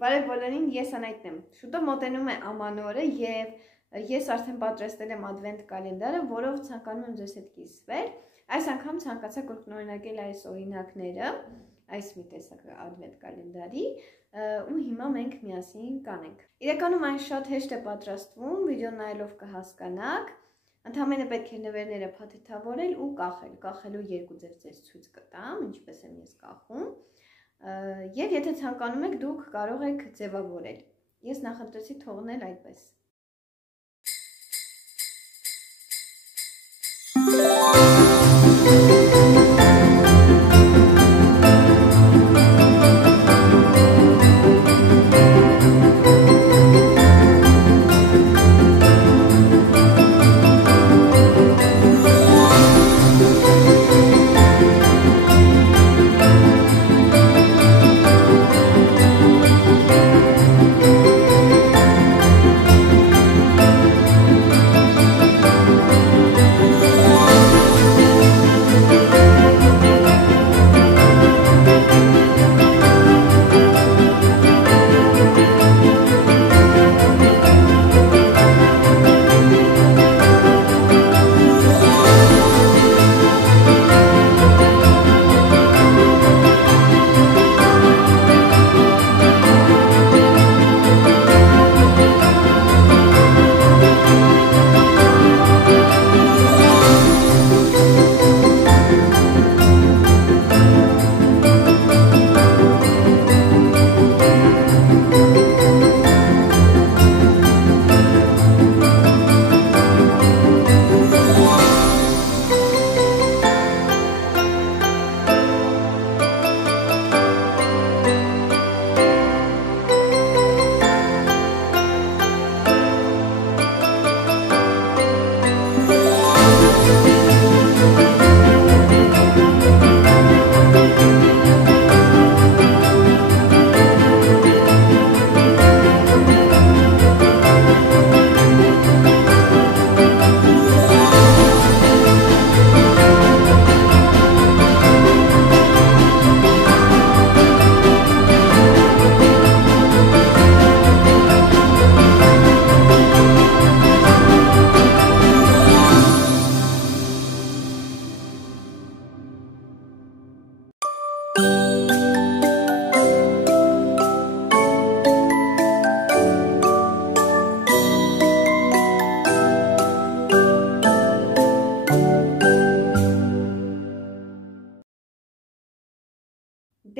Բարև բոլորին, ես Անայտն եմ։ Շուտով մոտենում է ամանորը եւ ես արդեն պատրաստել եմ advent կալենդարը, որով ցանկանում եմ ձեզ հետ կիսվել։ Այս անգամ ցանկացա կրկնօրինակել այս օրինակները, այս մի տեսակ advent կալենդարի, ու հիմա մենք միասին կանենք։ Իրականում այն շատ հեշտ է պատրաստվում, վիդեոն նայելով կհասկանաք։ Ընդհանրապես պետք է նվերները փաթեթավորել ու կախել։ Կախելու երկու ձև ձեզ ցույց կտամ, ինչպես եմ ես կախում։ Եվ եթե ցանկանում եք, դուք կարող եք ձևավորել։ Ես նախընտրեցի թողնել այդպես։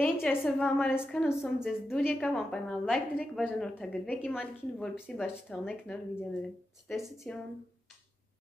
Դե ինչ այսօրվա համար այսքան, ուսում ձեզ դուր եկավ, անպայման լայք դրեք, բաժանորդագրվեք իմ ալիքին, որպեսզի բաց չթողնեք նոր վիդեոները։ Ցտեսություն։